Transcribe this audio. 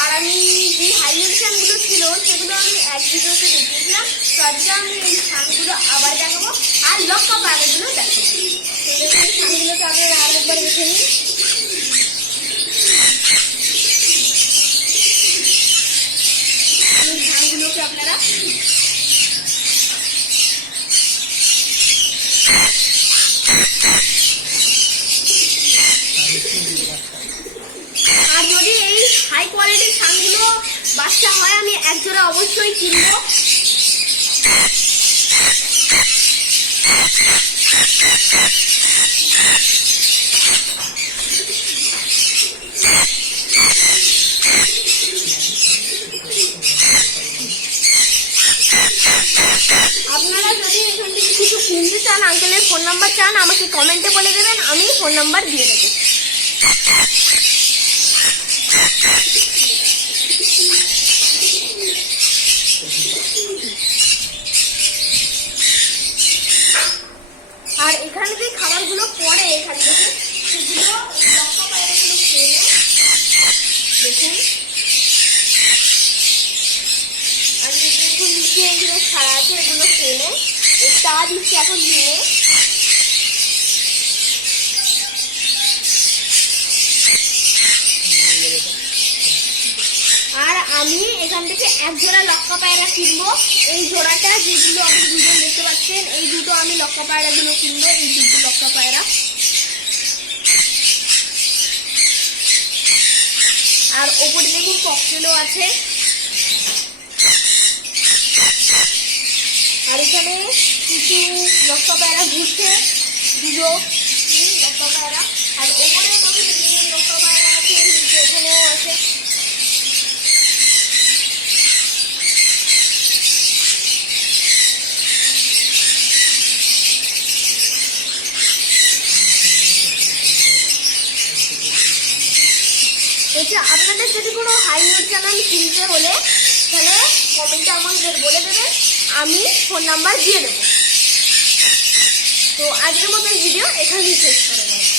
আর আমি যে হাই নিউট্রিশনগুলো ছিল সেগুলো আমি এক ভিডিওতে দেখিয়েছিলাম। তো আজকে আমি এই ছানগুলো আবার দেখাবো আর লক্কা পায়রাগুলো দেখাবো। তো দেখুন ছানগুলোকে আপনারা আরেকবার দেখে নিন। ছানগুলোকে আপনারা আর যদি এই হাই কোয়ালিটির ছানগুলো বাচ্চা হয় আমি এক জোড়া অবশ্যই কিনবো। আপনারা যদি এখান থেকে কিছু কিনতে চান, আঙ্কেলের ফোন নাম্বার চান, আমাকে কমেন্টে বলে দেবেন, আমি ফোন নাম্বার দিয়ে দেবো। আর এখানে যে খাবারগুলো পড়ে এখান থেকে সেগুলো লক্কা পায়রাগুলো খেয়ে নেয়। দেখুন আমি দেখুন নিচে এগুলো ছাড়া আছে, এগুলো খেয়ে নেয়। তা দিচ্ছি এখন নিয়ে। আর আমি এখান থেকে এক জোড়া লক্কা পায়রা কিনবো। এই জোড়াটা যেগুলো আপনি দুজন দেখতে পাচ্ছেন, এই দুটো আমি লক্কা পায়রাগুলো কিনবো, এই দুটো লক্কা পায়রা। আর ওপরে দেখুন ককটেলও আছে। আর এখানে কিছু লক্কা পায়রা ঘুরছে, দুটো লক্কা পায়রা। আর ওপরে দেখুন লক্কা পায়রা আছে, ওখানেও আছে। এটা আপনাদের যদি কোনো হাই নিউট্রিশন কিনতে হলে তাহলে কমেন্টে আমাদের বলে দেবেন, আমি ফোন নাম্বার দিয়ে দেবো। তো আজকের মতো এই ভিডিও এখানেই শেষ করে দেবো।